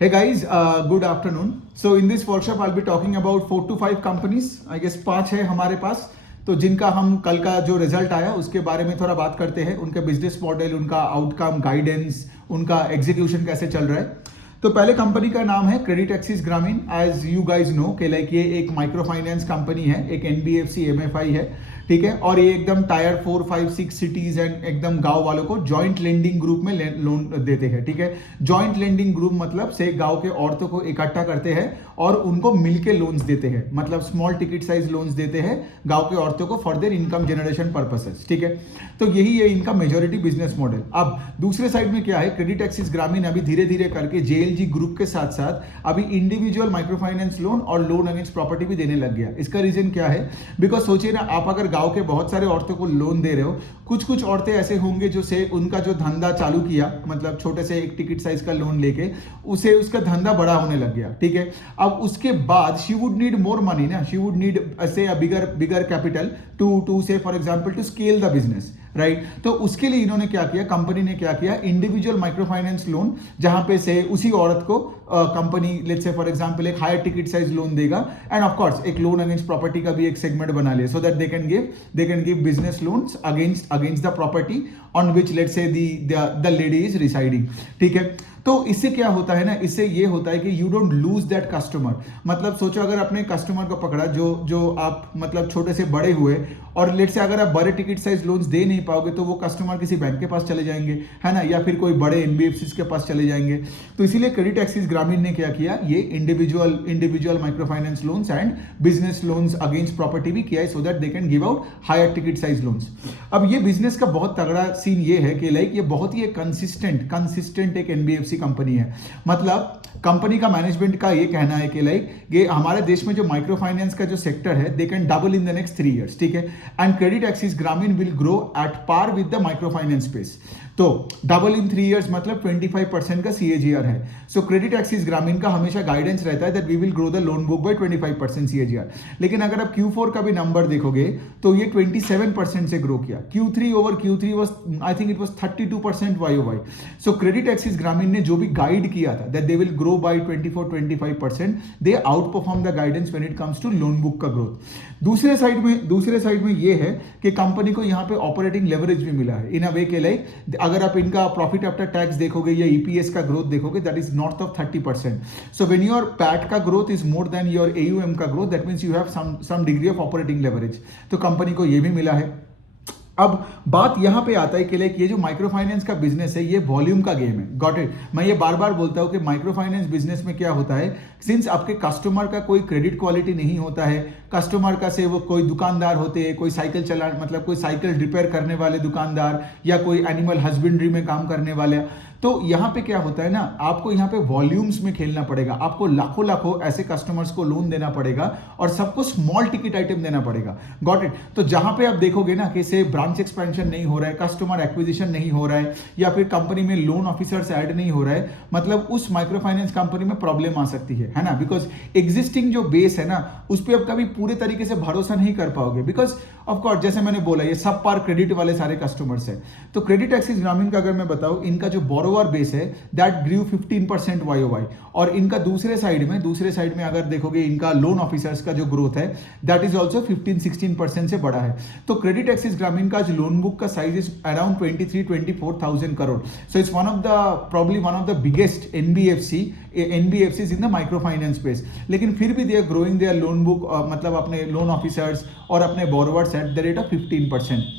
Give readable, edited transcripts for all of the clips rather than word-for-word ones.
Hey guys, good afternoon. So in this workshop I'll be talking about 4 to 5 companies. I guess 5 है हमारे पास, तो जिनका हम कल का जो रिजल्ट आया उसके बारे में थोड़ा बात करते हैं, उनका बिजनेस मॉडल, उनका आउटकम, गाइडेंस, उनका एग्जीक्यूशन कैसे चल रहा है। तो पहले कंपनी का नाम है क्रेडिट एक्सिस ग्रामीण। एज यू गाइज नो कि लाइक ये एक माइक्रो फाइनेंस कंपनी है, एक एनबीएफसी एमएफआई है, ठीक है। और ये एकदम टायर 4, 5, 6 सिटीज एंड एकदम गांव वालों को जॉइंट लेंडिंग ग्रुप में लोन देते हैं, ठीक है। जॉइंट लेंडिंग ग्रुप मतलब से गांव के औरतों को इकट्ठा करते हैं और उनको मिलके लोन्स देते हैं, मतलब स्मॉल टिकट साइज लोन्स देते हैं गांव के औरतों को for their income generation purposes, ठीक है। तो यही है इनका मेजोरिटी बिजनेस मॉडल। अब दूसरे साइड में क्या है, क्रेडिट एक्सिस ग्रामीण अभी धीरे धीरे करके जेएलजी ग्रुप के साथ साथ अभी इंडिविजुअल माइक्रो फाइनेंस लोन और लोन अगेंस्ट प्रॉपर्टी भी देने लग गया। इसका रीजन क्या है, बिकॉज सोचिए ना, आप अगर गांव के बहुत सारे औरतों को लोन दे रहे हो, कुछ कुछ औरतें ऐसे होंगे जो से उनका जो धंधा चालू किया, मतलब छोटे से एक टिकट साइज का लोन लेके उसे उसका धंधा बड़ा होने लग गया, ठीक है। अब उसके बाद she would need more money ना, she would need say a bigger capital to say for example to scale the business, right. तो उसके लिए इन्होंने क्या किया, कंपनी ने क्या किया, इंडिविजुअल माइक्रो फाइनेंस लोन, जहां पे से उसी औरत को company let's say for example एक हायर टिकट साइज लोन देगा एंड ऑफ कोर्स एक लोन अगेंस्ट प्रॉपर्टी का भी एक सेगमेंट बना लिया, सो that they can give business loans against the property on which let's say the lady is residing, ठीक है। तो इससे क्या होता है ना, इससे ये होता है कि you don't lose that customer. मतलब सोचो अगर अपने कस्टमर को पकड़ा जो आप मतलब छोटे से बड़े हुए, और लेट से अगर आप बड़े टिकट साइज लोन्स दे नहीं पाओगे तो वो कस्टमर किसी बैंक के पास चले जाएंगे, है ना, या फिर कोई बड़े एनबीएफसी के पास चले जाएंगे। तो इसीलिए क्रेडिट एक्सिस ग्रामीण ने क्या किया, ये individual micro finance loans and business loans against property भी किया है, so that they can give out higher ticket size loans. अब ये बिजनेस का बहुत तगड़ा सीन ये है कि लाइक ये बहुत ही कंसिस्टेंट एक एनबीएफसी कंपनी है। मतलब कंपनी का मैनेजमेंट का ये कहना है कि लाइक ये हमारे देश में जो माइक्रो फाइनेंस का जो सेक्टर है, they can double in the next 3 years, ठीक है। And credit access Grameen will grow at par with the micro finance space. तो डबल इन 3 years मतलब 25% का CAGR है। सो क्रेडिट एक्सिस ग्रामीण का हमेशा गाइडेंस रहता है that we will grow the loan book by 25% CAGR। लेकिन अगर आप Q4 का भी नंबर देखोगे तो ये 27% से ग्रो किया। Q3 over Q3 was I think it was 32% YOY। So credit access Grameen ने जो भी गाइड किया था that they will grow by 24-25%, they outperform the guidance when it comes to loan book का ग्रोथ। दूसरे side में ये है कि कंपनी को यहाँ पे ऑपरेटिंग लेवरेज भी मिला है इन अ वे के लाइक अगर आप इनका प्रॉफिट आफ्टर टैक्स देखोगे या ईपीएस का ग्रोथ देखोगे, that is north of 30%। So when your PAT का growth is more than your AUM का growth, that means you have some degree of operating leverage. तो कंपनी को ये भी मिला है। अब बात यहां पे आता है कि लाइक ये जो माइक्रो फाइनेंस का बिजनेस है ये वॉल्यूम का गेम है, गॉट इट। मैं ये बार बार बोलता हूं कि माइक्रो फाइनेंस बिजनेस में क्या होता है, सिंस आपके कस्टमर का कोई क्रेडिट क्वालिटी नहीं होता है, कस्टमर का से वो कोई दुकानदार होते हैं, कोई साइकिल चला मतलब कोई साइकिल रिपेयर करने वाले दुकानदार या कोई एनिमल हस्बेंड्री में काम करने वाले, तो यहां पे क्या होता है ना, आपको यहां पे वॉल्यूम्स में खेलना पड़ेगा, आपको लाखों ऐसे कस्टमर्स को लोन देना पड़ेगा और सबको स्मॉल टिकट आइटम देना पड़ेगा, गॉट इट। तो जहां पे आप देखोगे ना कि से ब्रांच एक्सपेंशन नहीं हो रहा है, कस्टमर एक्विजिशन नहीं हो रहा है, या फिर कंपनी में लोन ऑफिसर्स ऐड नहीं हो रहा है, मतलब उस माइक्रो फाइनेंस कंपनी में प्रॉब्लम आ सकती है ना, बिकॉज एग्जिस्टिंग जो बेस है ना उस पर आप कभी पूरे तरीके से भरोसा नहीं कर पाओगे, बिकॉज ऑफ कोर्स जैसे मैंने बोला ये सब पार क्रेडिट वाले सारे कस्टमर्स है। तो क्रेडिट एक्सिस ग्रामीण का अगर मैं बताऊं, इनका जो बोरोवर बेस है दैट ग्रू 15% YOY, और इनका दूसरे साइड में अगर देखोगे इनका लोन ऑफिसर्स का जो ग्रोथ है दैट इज ऑल्सो 15-16% से बड़ा है। तो क्रेडिट एक्सिस ग्रामीण का जो लोन बुक का size is around 23-24,000 crore. So it's probably one of the biggest NBFCs in the micro finance space। लेकिन फिर भी they are growing their loan book, मतलब अपने लोन ऑफिसर्स और अपने borrowers at the rate of 15%।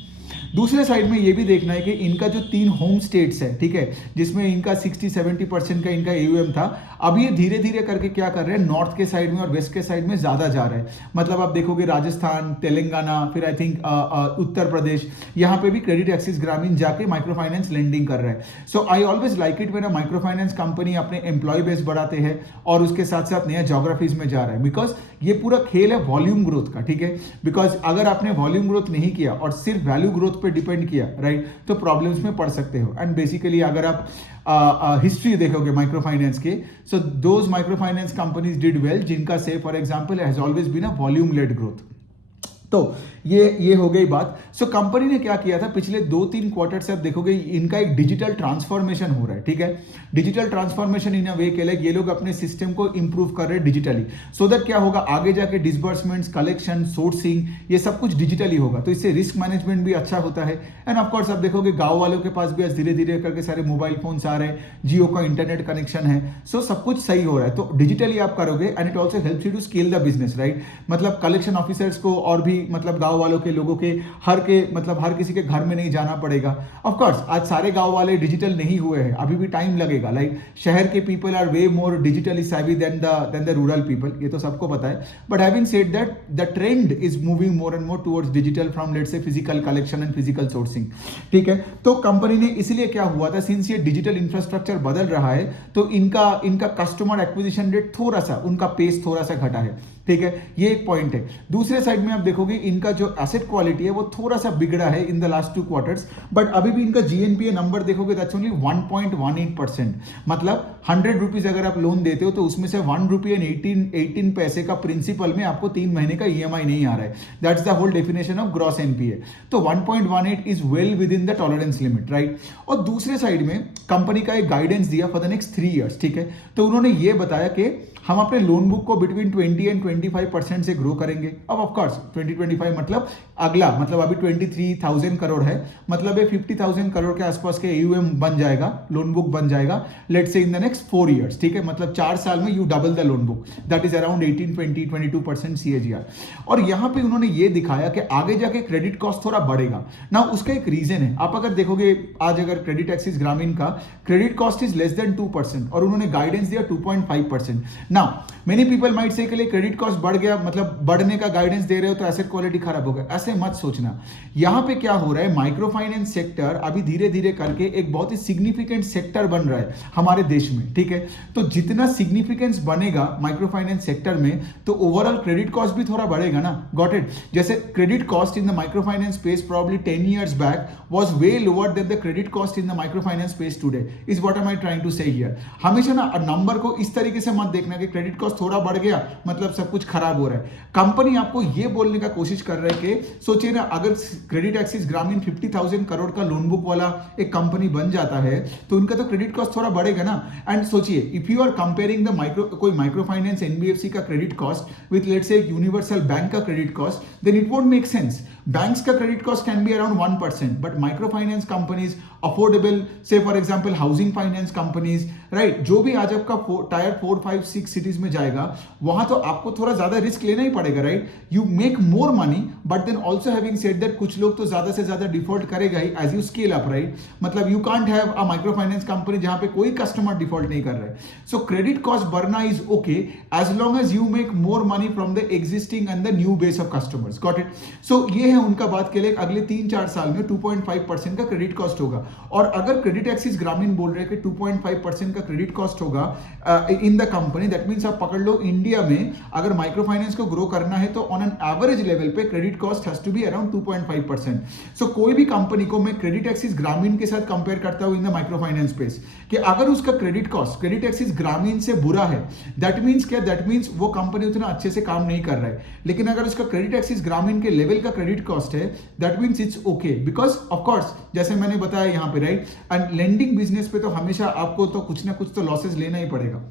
दूसरे side में ये भी देखना है कि इनका जो 3 होम स्टेट्स है, ठीक है, जिसमें इनका 60-70% का इनका AUM था, अभी ये धीरे धीरे करके क्या कर रहे हैं, नॉर्थ के साइड में और वेस्ट के साइड में ज्यादा जा रहे हैं। मतलब आप देखोगे राजस्थान, तेलंगाना, फिर आई थिंक उत्तर प्रदेश, यहाँ पे भी क्रेडिट एक्सिस ग्रामीण जाके माइक्रो फाइनेंस लेंडिंग कर रहे हैं। So I always like it when a microfinance company अपने एम्प्लॉय बेस बढ़ाते हैं और उसके साथ साथ नया ज्योग्राफीज में जा रहा है, बिकॉज ये पूरा खेल है वॉल्यूम ग्रोथ का, ठीक है। बिकॉज अगर आपने वॉल्यूम ग्रोथ नहीं किया और सिर्फ वैल्यू ग्रोथ पे डिपेंड किया, राइट, तो प्रॉब्लम्स में पड़ सकते हो। एंड बेसिकली अगर आप हिस्ट्री देखोगे माइक्रो फाइनेंस के, so those micro finance companies did well जिनका say for example has always been a volume led growth. तो ये हो गई बात। सो कंपनी ने क्या किया था पिछले 2-3 क्वार्टर से, आप देखोगे इनका एक डिजिटल ट्रांसफॉर्मेशन हो रहा है, ठीक है। डिजिटल ट्रांसफॉर्मेशन इन अ वे के लिए ये लोग अपने सिस्टम को इंप्रूव कर रहे हैं डिजिटली, सो दैट क्या होगा आगे जाके डिसबर्समेंट्स, कलेक्शन, सोर्सिंग, ये सब कुछ डिजिटली होगा, तो इससे रिस्क मैनेजमेंट भी अच्छा होता है। एंड ऑफकोर्स आप देखोगे गांव वालों के पास भी आज धीरे धीरे करके सारे मोबाइल फोन्स आ रहे हैं, जियो का इंटरनेट कनेक्शन है, सो सब कुछ सही हो रहा है। तो डिजिटली आप करोगे and it also helps you to scale the business, right. मतलब कलेक्शन ऑफिसर्स को और भी मतलब गांव वालों के लोगों के हर किसी के घर में नहीं जाना पड़ेगा। ऑफ कोर्स आज सारे गांव वाले डिजिटल नहीं हुए हैं, अभी भी टाइम लगेगा। लाइक शहर के people are way more digitally savvy than the rural people, ये तो सबको पता है। But having said that the trend is moving more and more towards digital from let's say physical collection and physical sourcing, ठीक है। तो company ने इसलिए क्या हुआ था, सिंस ये डिजिटल इंफ्रास्ट्रक्चर बदल रहा है तो इनका कस्टमर एक्विजिशन रेट थोड़ा सा, उनका पेस थोड़ा सा घटा है, ठीक है। ये एक पॉइंट है। दूसरे साइड में आप देखोगे इनका जो एसेट क्वालिटी है वो थोड़ा सा बिगड़ा है in the last 2 quarters, but अभी भी इनका जीएनपीए नंबर देखोगे दैट्स ओनली 1.18%। मतलब 100 रुपीज अगर आप लोन देते हो तो उसमें से 1 रुपये एंड 18 पैसे का प्रिंसिपल में आपको 3 महीने का ईएमआई नहीं आ रहा है। That's the whole definition of gross NPA. तो 1.18 is well within the tolerance limit, right. और दूसरे साइड में कंपनी का एक गाइडेंस दिया फॉर द नेक्स्ट 3 ईयर्स, ठीक है। तो उन्होंने ये बताया कि हम अपने लोन बुक को बिटवीन 20 एंड 25% से ग्रो करेंगे। अब ऑफ कोर्स 2025 मतलब अगला, मतलब अभी 23,000 करोड़ है, मतलब ये 50,000 करोड़ के आसपास के एयूएम बन जाएगा, लोन बुक बन जाएगा let's say in the next 4 years, ठीक है। मतलब 4 साल में U double the loan book, that is around 18-22% CAGR। और यहां पे उन्होंने ये दिखाया कि आगे जाके क्रेडिट कॉस्ट थोड़ा बढ़ेगा ना। उसका एक रीजन है, आप अगर देखोगे आज अगर क्रेडिट एक्सिस ग्रामीण का credit cost is less than 2% और उन्होंने गाइडेंस दिया 2.5%। Now many people might say के लिए क्रेडिट कॉस्ट बढ़ गया, मतलब बढ़ने का गाइडेंस दे रहे हो तो एसेट क्वालिटी खराब हो गया, ऐसे मत सोचना। यहां पे क्या हो रहा है, माइक्रो फाइनेंस सेक्टर अभी धीरे धीरे करके एक बहुत ही सिग्निफिकेंट सेक्टर बन रहा है हमारे देश में, ठीक है। तो जितना सिग्निफिकेंस बनेगा माइक्रो फाइनेंस सेक्टर में तो ओवरऑल क्रेडिट कॉस्ट भी थोड़ा बढ़ेगा ना। Got it. जैसे credit cost in the micro finance space probably 10 years back was way lower than the credit cost in the microfinance space today is what am I trying to say here। हमेशा ना number को इस तरीके से मत देखना कि credit cost थोड़ा बढ़ गया मतलब सब कुछ खराब हो रहा है। कंपनी आपको ये बोलने का कोशिश कर रहा है कि सोचिए ना, अगर क्रेडिट एक्सिस ग्रामीण 50,000 करोड़ का लोन बुक वाला एक कंपनी बन जाता है तो उनका तो क्रेडिट कॉस्ट थोड़ा बढ़ेगा ना। एंड सोचिए if you are comparing the कोई माइक्रो फाइनेंस एनबीएफसी का credit cost with let's say एक यूनिवर्सल बैंक का credit cost, then it won't make sense. Banks का credit cost can be around 1%, but micro finance companies, affordable से for example housing finance companies, right, जो भी आज आपका tyre 4, 5, 6 cities में जाएगा वहां तो आपको थोड़ा ज्यादा रिस्क लेना ही पड़ेगा, right. You make more money but then also having said that कुछ लोग तो ज्यादा से ज्यादा डिफॉल्ट करेगा ही as you scale up, right. मतलब you can't have a microfinance company जहां पे कोई कस्टमर डिफॉल्ट नहीं कर रहा है। सो क्रेडिट कॉस्ट बढ़ना is okay as long as you make more money from the existing and the new base of customers. Got it. सो ये है उनका बात के लिए अगले 3-4 साल में 2.5% का क्रेडिट कॉस्ट होगा। और अगर क्रेडिट एक्सिस ग्रामीण बोल रहे हैं कि 2.5% का क्रेडिट कॉस्ट होगा in the company, that means आप पकड़ लो इंडिया में अगर माइक्रो फाइनेंस को ग्रो करना है तो ऑन एन एवरेज लेवल पे credit cost has to be around 2.5%। So कोई भी कंपनी को मैं क्रेडिट एक्सिस ग्रामीण के साथ कंपेयर करता हूं इन द माइक्रो फाइनेंस स्पेस कि अगर उसका क्रेडिट कॉस्ट क्रेडिट एक्सिस ग्रामीण से बुरा है, दैट मींस क्या, दैट मींस वो कंपनी उतना अच्छे से काम नहीं कर रहा है। लेकिन अगर उसका क्रेडिट एक्सिस ग्रामीण के लेवल का क्रेडिट कॉस्ट है that means it's okay, because of course जैसे मैंने बताया यहां पे, राइट, एंड लेंडिंग बिजनेस पे तो हमेशा आपको तो कुछ ना कुछ तो लॉसेस लेना ही पड़ेगा।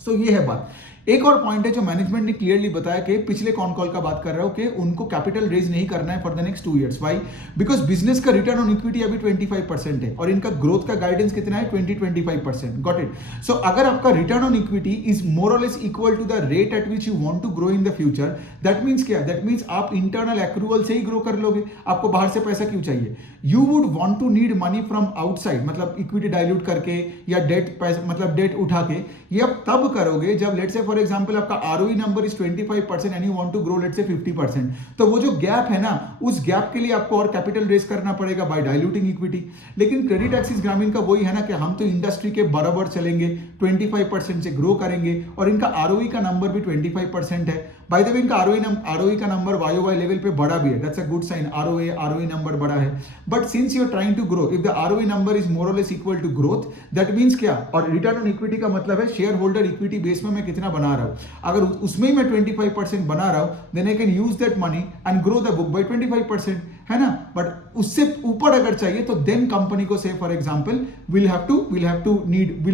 सो ये है बात। एक और पॉइंट है जो मैनेजमेंट ने क्लियरली बताया कि पिछले कॉन कॉल का बात कर रहा हूं कि उनको कैपिटल रेज नहीं करना है for the next 2 years। Why? Because business का रिटर्न ऑन इक्विटी अभी 25% है और इनका ग्रोथ का गाइडेंस कितना है 20-25%। Got it. सो अगर आपका return on equity is more or less equal to the rate at which you want to grow in the future, that means क्या, दैट मींस आप इंटरनल एक्रूवल से ही grow कर लोगे, आपको बाहर से पैसा क्यों चाहिए। You would want to need money from outside, मतलब इक्विटी डाइल्यूट करके या डेट मतलब डेट उठा के, ये आप तब करोगे जब लेट्स से फॉर एग्जांपल आपका ROE number is 25% and you want to grow let's say 50%। तो वो जो गैप है ना, उस गैप के लिए आपको और कैपिटल रेज करना पड़ेगा बाय डाइल्यूटिंग इक्विटी। लेकिन क्रेडिट एक्सिस ग्रामीण का वही है ना कि हम तो इंडस्ट्री के बराबर चलेंगे, 25% से ग्रो करेंगे और इनका आरओई का नंबर भी 25% है। बाय द वे इनका आरओई का नंबर वाई लेवल पे बड़ा भी है, that's a good sign. ROE number बड़ा है, but since you are trying to grow, if the ROE number is more or less equal to growth, that means क्या, और रिटर्न ऑन इक्विटी का मतलब है शेयर होल्डर इक्विटी बेस में मैं कितना बना रहा हूँ, अगर उसमें ही मैं 25% बना रहा हूँ, then I can use that money and grow the book by 25%, है ना। बट उससे ऊपर अगर चाहिए तो देन कंपनी को से for example will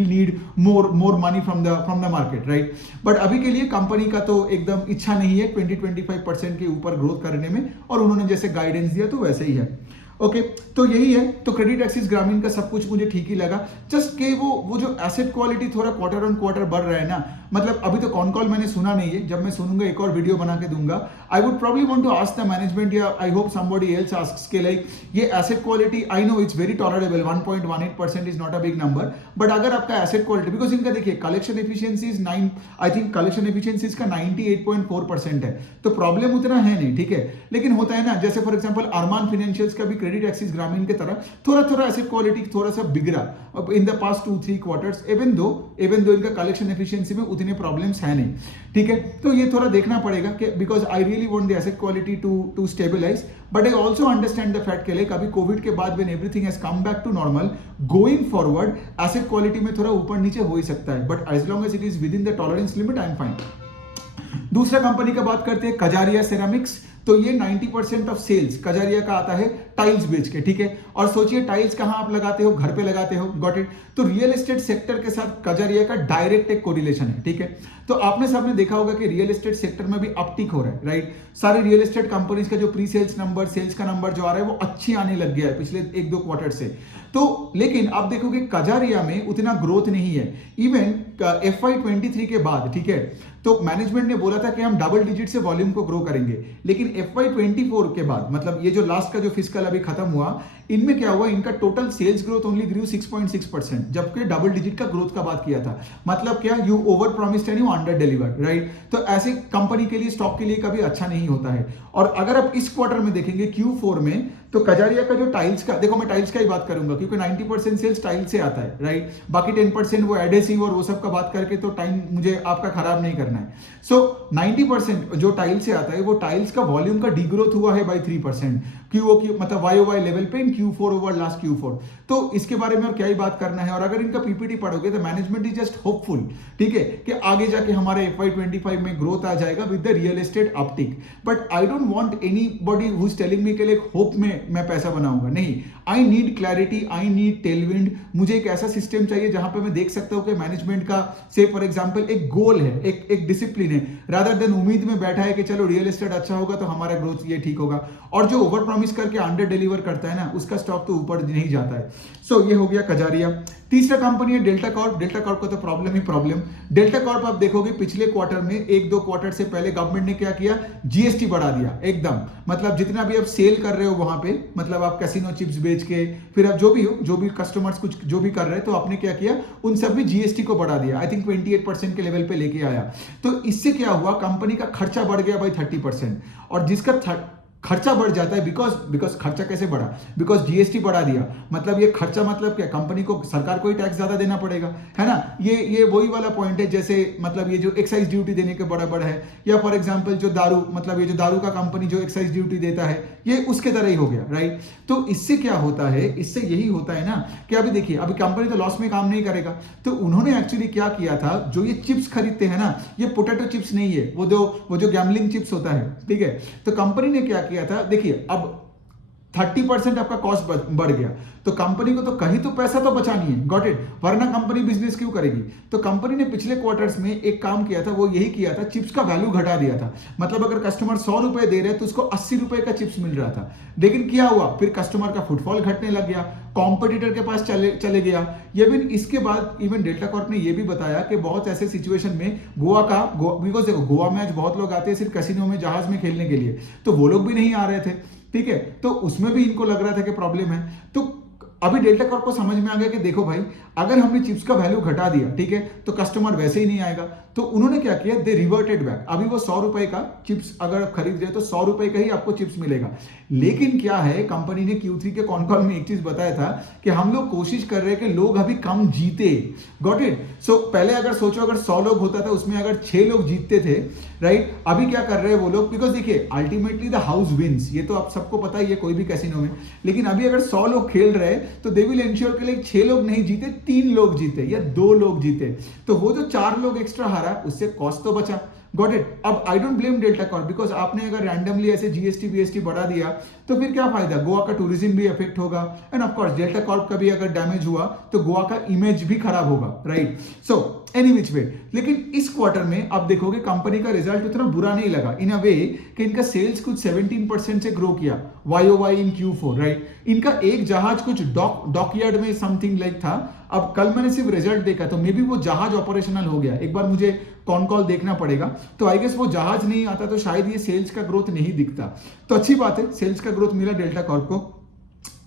need more money from the market, right. But अभी के लिए कंपनी का तो एकदम इच्छा नहीं है 20-25% के ऊपर ग्रोथ करने में, और उन्होंने जैसे गाइडेंस दिया तो वैसे ही है। ओके, तो यही है। तो क्रेडिट एक्सिस ग्रामीण का सब कुछ मुझे ठीक ही लगा, जस्ट के वो जो एसेट क्वालिटी थोड़ा क्वार्टर ऑन क्वार्टर बढ़ रहा है ना, मतलब अभी तो कॉन कॉल मैंने सुना नहीं है, जब मैं सुनूंगा एक और वीडियो बना के दूंगा। I would probably want to ask the management, या I hope somebody else asks के लाइक ये asset quality, I know it's very tolerable, 1.18% is not a big number, but अगर आपका एसेट क्वालिटी, बिकॉज इनका देखिए collection efficiency is 9, I think collection efficiency इसका 98.4% है, तो प्रॉब्लम उतना है नहीं, ठीक है। लेकिन होता है ना, जैसे फॉर एग्जांपल अरमान फाइनेंशियल्स का भी क्रेडिट एक्सिस ग्रामीण की तरह थोड़ा एसेट क्वालिटी थोड़ा सा बिगड़ा in the past 2-3 quarters, even though इनका कलेक्शन एफिशिएंसी में उतने प्रॉब्लम्स है नहीं, ठीक है। तो ये थोड़ा देखना पड़ेगा कि because I really want the asset quality to stabilise, but I also understand the fact के लाइक अभी कोविड के बाद when everything has come back to normal, going forward asset quality में थोड़ा ऊपर नीचे हो ही सकता है, but as long as it is within the tolerance limit I am fine. दूसरा कंपनी का बात करते हैं कजारिया सेरामिक्स। तो ये 90% ऑफ सेल्स कजारिया का आता है टाइल्स बेच के, ठीक है। और सोचिए टाइल्स कहां आप लगाते हो, घर पे लगाते हो, गॉट इट। तो रियल एस्टेट सेक्टर के साथ कजारिया का डायरेक्ट एक कोरिलेशन है, ठीक है। तो आपने सबने देखा होगा कि रियल एस्टेट सेक्टर में भी अपटिक हो रहा है, राइट। सारे रियल एस्टेट कंपनीज का जो प्री सेल्स नंबर, सेल्स का नंबर जो आ रहा है वो अच्छी आने लग गया है पिछले 1-2 क्वार्टर से। तो लेकिन आप देखोगे कजारिया में उतना ग्रोथ नहीं है, इवन FY23 के बाद, ठीक है। तो मैनेजमेंट ने बोला था कि हम डबल डिजिट से वॉल्यूम को ग्रो करेंगे, लेकिन FY24 के बाद, मतलब ये जो लास्ट का जो फिस्कल अभी खत्म हुआ, इनमें क्या हुआ, इनका टोटल सेल्स ग्रोथ ओनली ग्रू 6.6%, जबकि डबल डिजिट का ग्रोथ का बात किया था। मतलब क्या, you over promised and you under delivered, right. तो ऐसे कंपनी के लिए, स्टॉक के लिए कभी अच्छा नहीं होता है। और अगर आप इस क्वार्टर में देखेंगे Q4 में, तो कजारिया का जो टाइल्स का, देखो मैं टाइल्स का ही बात करूंगा क्योंकि 90% सेल्स टाइल्स से आता है, राइट। बाकी 10% वो एडहेसिव और वो सब का बात करके तो टाइम मुझे आपका खराब नहीं करना है। सो 90% जो टाइल्स से आता है, वो टाइल्स का वॉल्यूम का डीग्रोथ हुआ है बाय 3%, QOQ मतलब YOY लेवल पे इन Q4 ओवर लास्ट Q4। तो इसके बारे में और क्या ही बात करना है। और अगर इनका पीपीटी पढ़ोगे तो मैनेजमेंट इज जस्ट होपफुल, ठीक है, कि आगे जाके हमारे FY25 में ग्रोथ आ जाएगा with the real estate uptick. But I don't want anybody who is telling me के लिए होप में मैं पैसा बनाऊंगा, नहीं। I need clarity, I need Tailwind. मुझे एक ऐसा सिस्टम चाहिए जहां पे मैं देख सकता हूं कि मैनेजमेंट का से फॉर एग्जांपल एक गोल है, एक डिसिप्लिन है, रादर देन उम्मीद में बैठा है कि चलो रियल एस्टेट अच्छा होगा तो हमारा ग्रोथ ये ठीक होगा। और जो ओवर प्रॉमिस करके अंडर डिलीवर करता है ना, उसका स्टॉक तो ऊपर नहीं जाता है। सो ये हो गया कजारिया। तीसरा कंपनी है डेल्टा कॉर्प। डेल्टा कॉर्प का तो प्रॉब्लम ही प्रॉब्लम। डेल्टा कॉर्प आप देखोगे पिछले क्वार्टर में, 1-2 क्वार्टर से पहले गवर्नमेंट ने क्या किया, जीएसटी बढ़ा दिया एकदम। मतलब जितना भी आप सेल कर रहे हो वहां पे, मतलब आप कैसीनो चिप्स बेच के, फिर आप जो भी हो, जो भी कस्टमर्स कुछ जो भी कर रहे हैं, तो आपने क्या किया, उन सब में जीएसटी को बढ़ा दिया। आई थिंक 28% के लेवल पे लेके आया। तो इससे क्या हुआ, कंपनी का खर्चा बढ़ गया बाई 30%। और जिसका खर्चा बढ़ जाता है, बिकॉज खर्चा कैसे बढ़ा, बिकॉज जीएसटी बढ़ा दिया। मतलब ये खर्चा मतलब क्या, कंपनी को, सरकार को ही टैक्स ज्यादा देना पड़ेगा, है ना। ये वही वाला पॉइंट है, जैसे मतलब ये जो एक्साइज ड्यूटी देने के बराबर है, या फॉर एग्जांपल जो दारू, मतलब ये जो दारू का कंपनी जो एक्साइज ड्यूटी देता है, ये उसके तरह ही हो गया, राइट। तो इससे क्या होता है, इससे यही होता है ना कि अभी देखिए, अभी कंपनी तो लॉस में काम नहीं करेगा। तो उन्होंने एक्चुअली क्या किया था, जो ये चिप्स खरीदते हैं ना, ये पोटैटो चिप्स नहीं है, वो जो गैम्बलिंग चिप्स होता है, ठीक है। तो कंपनी ने क्या किया था, देखिए अब 30% आपका कॉस्ट बढ़ गया, तो कंपनी को तो कहीं तो पैसा तो बचानी है, गॉट इट, वरना कंपनी बिजनेस क्यों करेगी। तो कंपनी ने पिछले क्वार्टर्स में एक काम किया था, वो यही किया था, चिप्स का वैल्यू घटा दिया था। मतलब अगर कस्टमर 100 रुपए दे रहे हैं तो उसको 80 रुपए का चिप्स मिल रहा था। लेकिन क्या हुआ, फिर कस्टमर का फुटफॉल घटने लग गया, कॉम्पिटिटर के पास चले गया। इसके बाद इवन डेल्टा कॉर्प ने यह भी बताया कि बहुत ऐसे सिचुएशन में बिकॉज देखो गोवा में आज बहुत लोग आते हैं सिर्फ कैसीनो में, जहाज में खेलने के लिए, तो वो लोग भी नहीं आ रहे थे, ठीक है। तो उसमें भी इनको लग रहा था कि प्रॉब्लम है। तो अभी डेल्टा कॉर्प को समझ में आ गया कि देखो भाई, अगर हमने चिप्स का वैल्यू घटा दिया, ठीक है, तो कस्टमर वैसे ही नहीं आएगा। तो उन्होंने क्या किया, दे रिवर्टेड बैक। अभी वो 100 रुपए का चिप्स अगर आप खरीद रहे तो 100 रुपए का ही आपको चिप्स मिलेगा। लेकिन क्या है, कंपनी ने Q3 के कॉन कॉल में एक चीज बताया था कि हम लोग कोशिश कर रहे हैं कि लोग अभी कम जीते, गॉट इट। सो पहले अगर सोचो, अगर 100 लोग होता था, उसमें अगर 6 लोग जीतते थे, राइट। अभी क्या कर रहे हैं वो लोग, बिकॉज देखिए अल्टीमेटली द हाउस विंस, ये तो आप सबको पता ही है कोई भी कैसीनो में। लेकिन अभी अगर 100 लोग खेल रहे हैं तो दे विल एंश्योर के लिए 6 लोग नहीं जीते, 3 लोग जीते या 2 लोग जीते, तो वो जो 4 लोग एक्स्ट्रा हारा उससे कॉस्ट तो बचा। Got it. अब I don't blame Delta Corp, because आपने अगर रैंडमली ऐसे जीएसटी बीएसटी बढ़ा दिया तो फिर क्या फायदा, गोवा का टूरिज्म भी इफेक्ट होगा, end of course delta Corp का भी अगर डैमेज हुआ तो गोवा का इमेज भी खराब होगा, राइट। सो एनी विच वे, लेकिन इस क्वार्टर में आप देखोगे कंपनी का रिजल्ट उतना बुरा नहीं लगा इन अ वे कि इनका सेल्स कुछ 17% से ग्रो किया YOY इन Q4, राइट। इनका एक जहाज कुछ डॉकयार्ड में समथिंग लाइक था। अब कल मैंने सिर्फ रिजल्ट देखा तो मे बी वो जहाज ऑपरेशनल हो गया, एक बार मुझे कॉल देखना पड़ेगा, तो आई गेस वो जहाज नहीं आता तो शायद ये सेल्स का ग्रोथ नहीं दिखता। तो अच्छी बात है, सेल्स का ग्रोथ मिला डेल्टा कॉर्प को।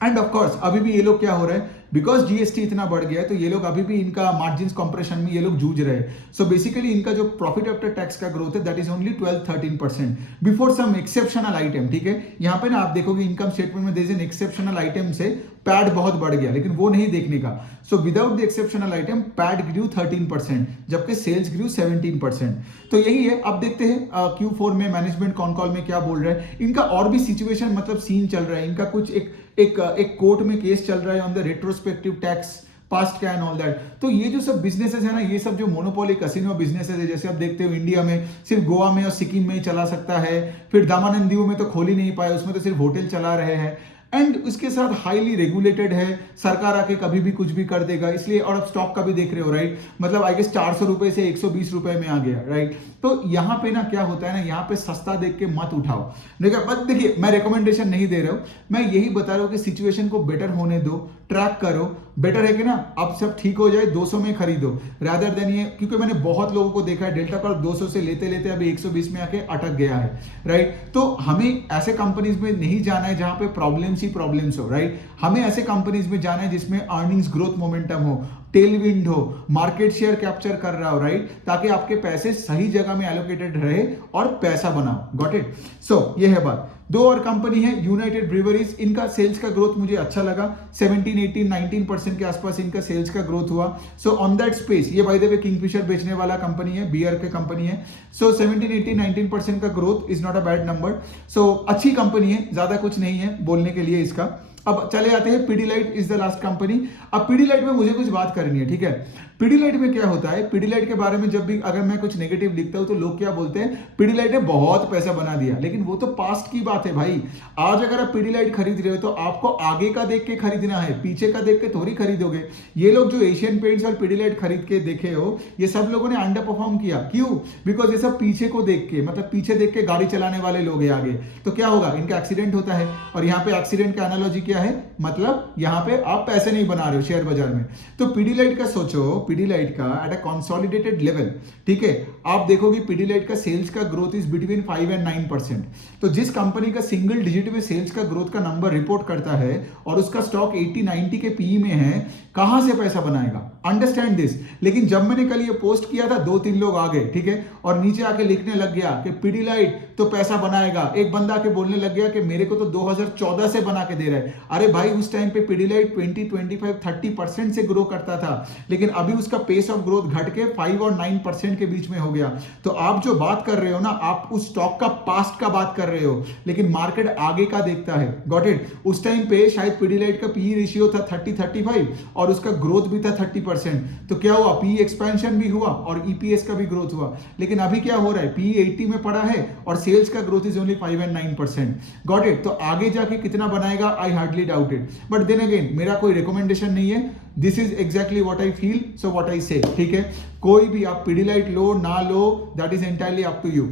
एंड ऑफ कोर्स अभी भी ये लोग क्या हो रहे हैं, बिकॉज जीएसटी इतना बढ़ गया है तो ये लोग अभी भी इनका मार्जिन कंप्रेशन में ये लोग जूझ रहे हैं। सो बेसिकली इनका जो प्रॉफिट आफ्टर टैक्स का ग्रोथ है that is only 12-13% before some exceptional item, ठीक है। यहाँ पे ना आप देखोगे इनकम स्टेटमेंट में there is an exceptional item से पैड बहुत बढ़ गया, लेकिन वो नहीं देखने का। So without the exceptional item PAT grew 13% जबकि सेल्स ग्रू 17%। तो यही है, अब देखते हैं Q4 में मैनेजमेंट कॉल में क्या बोल रहे हैं। इनका और भी सिचुएशन मतलब सीन चल रहा है, इनका कुछ एक कोर्ट में केस चल रहा है on the retrospective tax past का एंड ऑल दैट। तो ये जो सब बिजनेसेस है ना, ये सब जो मोनोपोली कसिनो बिजनेसेस है, जैसे आप देखते हो इंडिया में सिर्फ गोवा में और सिक्किम में ही चला सकता है, फिर दामानंद दीव में तो खोल ही नहीं पाए, उसमें तो सिर्फ होटल चला रहे हैं, एंड उसके साथ हाईली रेगुलेटेड है, सरकार आके कभी भी कुछ भी कर देगा, इसलिए। और अब स्टॉक का भी देख रहे हो, राइट, मतलब आई गेस 400 रुपए से 120 रुपए में आ गया, राइट। तो यहाँ पे ना क्या होता है ना, यहाँ पे सस्ता देख के मत उठाओ। देखिए मैं रिकमेंडेशन नहीं दे रहा हूँ, मैं यही बता रहा हूँ कि सिचुएशन को बेटर होने दो, ट्रैक करो, बेटर है कि ना अब सब ठीक हो जाए 200 में खरीदो रादर देन ये, क्योंकि मैंने बहुत लोगों को देखा है डेल्टा कॉर्प 200 से लेते लेते अभी 120 में आके अटक गया है, राइट। तो हमें ऐसे कंपनीज में नहीं जाना है जहां पे प्रॉब्लम्स ही प्रॉब्लम्स हो, राइट। हमें ऐसे कंपनीज में जाना है जिसमें अर्निंग्स ग्रोथ मोमेंटम हो, टेलविंड हो, मार्केट शेयर कैप्चर कर रहा हो, राइट, ताकि आपके पैसे सही जगह में एलोकेटेड रहे और पैसा बनाओ। Got it. सो ये है बात। दो और कंपनी है यूनाइटेड ब्रीवरीज, इनका सेल्स का ग्रोथ मुझे अच्छा लगा, 17, 18, 19% के आसपास इनका सेल्स का ग्रोथ हुआ। सो ऑन दैट स्पेस, ये बाय द वे किंगफिशर बेचने वाला कंपनी है, बियर के कंपनी है। सो 17, 18, 19% का growth is not a bad number. So अच्छी कंपनी है, ज्यादा कुछ नहीं है बोलने के लिए इसका। अब चले आते हैं Pidilite is the last company. अब पीडीलाइट में मुझे कुछ बात करनी है, ठीक है। पीडीलाइट में क्या होता है, पीडीलाइट के बारे में जब भी अगर मैं कुछ नेगेटिव लिखता हूं तो लोग क्या बोलते हैं, पीडीलाइट ने बहुत पैसा बना दिया, लेकिन वो तो पास्ट की बात है भाई। आज अगर आप पीडीलाइट खरीद रहे हो तो आपको आगे का देख के खरीदना है, पीछे का देख के थोड़ी खरीदोगे। ये लोग जो एशियन पेंट्स और पीडीलाइट खरीद के देखे हो, ये सब लोगों ने अंडर परफॉर्म किया। क्यों? बिकॉज ये सब पीछे को देख के, मतलब पीछे देख के गाड़ी चलाने वाले लोग हैं आगे, तो क्या होगा, इनका एक्सीडेंट होता है। और यहाँ पे एक्सीडेंट का एनालॉजी क्या है, मतलब यहाँ पे आप पैसे नहीं बना रहे हो शेयर बाजार में। तो पीडीलाइट का सोचो, पीडीलाइट का एट अ कंसोलिडेटेड लेवल, ठीक है, आप देखोगे पीडीलाइट का सेल्स का ग्रोथ इज बिटवीन 5 and 9%। तो जिस कंपनी का सिंगल डिजिट में सेल्स का ग्रोथ का नंबर रिपोर्ट करता है और उसका स्टॉक 80-90 के पीई में है, कहां से पैसा बनाएगा? Understand this. लेकिन जब मैंने कल ये पोस्ट किया था, 2-3 लोग आ गए, ठीक है, और नीचे आके लिखने लग गया कि पीडीलाइट तो पैसा बनाएगा। एक बंदा आके बोलने लग गया कि मेरे को तो 2014 से बना के दे रहा है। अरे भाई, उस टाइम पे पीडीलाइट 20, 25, 30% से ग्रो करता था, लेकिन अभी उसका पेस ऑफ ग्रोथ घट के 5 और 9% के बीच में हो गया। तो आप जो बात कर रहे हो ना, आप उस स्टॉक का पास्ट का बात कर रहे हो, लेकिन मार्केट आगे का देखता है। Got it. उस टाइम पे शायद पीडीलाइट का पीई रेशियो था 30-35 और उसका ग्रोथ भी था 30%। तो क्या हुआ, पीई एक्सपेंशन भी हुआ और ईपीएस का भी ग्रोथ हुआ। लेकिन अभी क्या हो रहा है, पीई 80 में पड़ा है और सेल्स का growth is only 5 and 9%। Got it. तो आगे जाके कितना बनाएगा, I hardly doubt it. But then again, मेरा कोई रिकमेंडेशन नहीं है, this is exactly what I feel, so what I say, ठीक है। कोई भी आप पीडीलाइट लो ना लो, that is entirely up to you.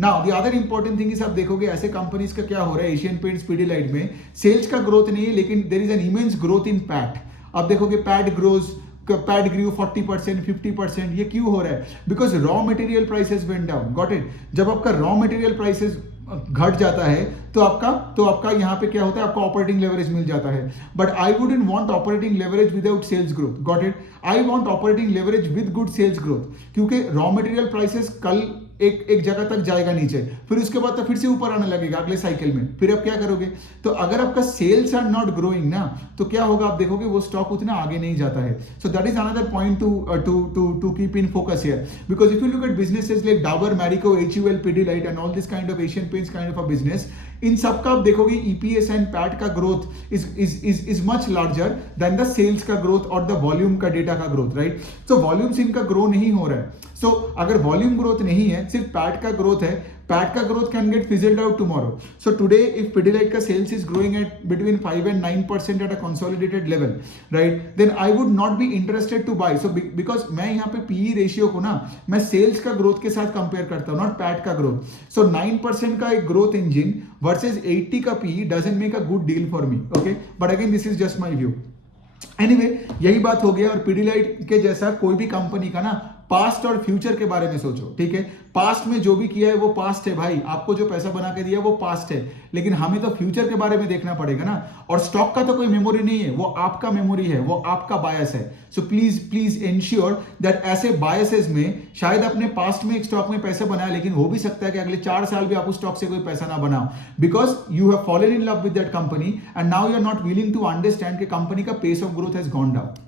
Now the other important thing is, आप देखोगे ऐसे कंपनीज का क्या हो रहा है, एशियन पेंट्स, पीडीलाइट में सेल्स का ग्रोथ नहीं है, लेकिन there is an immense growth in PAT. आप देखोगे पैट ग्रू 40%, 50%। ये क्यों हो रहा है? Because raw material prices went down. Got it. जब आपका रॉ मटेरियल प्राइसेस घट जाता है तो आपका यहाँ पे क्या होता है, आपको ऑपरेटिंग लेवरेज मिल जाता है। But I wouldn't want operating leverage without sales growth. Got it. I want operating leverage with good sales growth, क्योंकि रॉ मटेरियल प्राइसेस कल एक जगह तक जाएगा नीचे, फिर उसके बाद तो फिर से ऊपर आने लगेगा अगले साइकिल में, फिर आप क्या करोगे? तो अगर आपका सेल्स आर नॉट ग्रोइंग ना, तो क्या होगा, आप देखोगे वो स्टॉक उतना आगे नहीं जाता है। So that is another point to keep in focus here, because if you look at businesses like Dabur, Marico, HUL, Pidilite and all this kind of Asian Paints kind of a business, इन सब का आप देखोगे ईपीएस एंड पैट का growth is much larger than the sales का growth और the volume का data का ग्रोथ, राइट? सो वॉल्यूम्स इनका ग्रो नहीं हो रहा है। सो अगर वॉल्यूम ग्रोथ नहीं है, सिर्फ पैट का ग्रोथ है, पैट का growth can get fizzled out tomorrow. So today if Pidilite का sales is growing at between 5 and 9% at a consolidated level, right, then I would not be interested to buy. So because मैं यहाँ पे PE ratio को ना मैं sales का growth के साथ कंपेयर करता हूँ, नॉट पैट का ग्रोथ। सो 9% का एक ग्रोथ इंजन वर्सेज 80 का PE doesn't make a good deal for me, okay? But again this is just my view. Anyway, यही बात हो गया। और पिडिलाइट के जैसा कोई भी कंपनी का ना पास्ट और फ्यूचर के बारे में सोचो, ठीक है? पास्ट में जो भी किया है वो पास्ट है भाई, आपको जो पैसा बना के दिया वो पास्ट है, लेकिन हमें तो फ्यूचर के बारे में देखना पड़ेगा ना। और स्टॉक का तो कोई मेमोरी नहीं है, वो आपका मेमोरी है, वो आपका बायस है। So please please ensure that ऐसे बायसेस में शायद अपने पास्ट में एक स्टॉक में पैसे बनाया, लेकिन हो भी सकता है कि अगले 4 साल भी आप उस स्टॉक से कोई पैसा ना बनाओ, because you have fallen in love with that company and now you are not willing to understand कि कंपनी का pace of growth has gone down.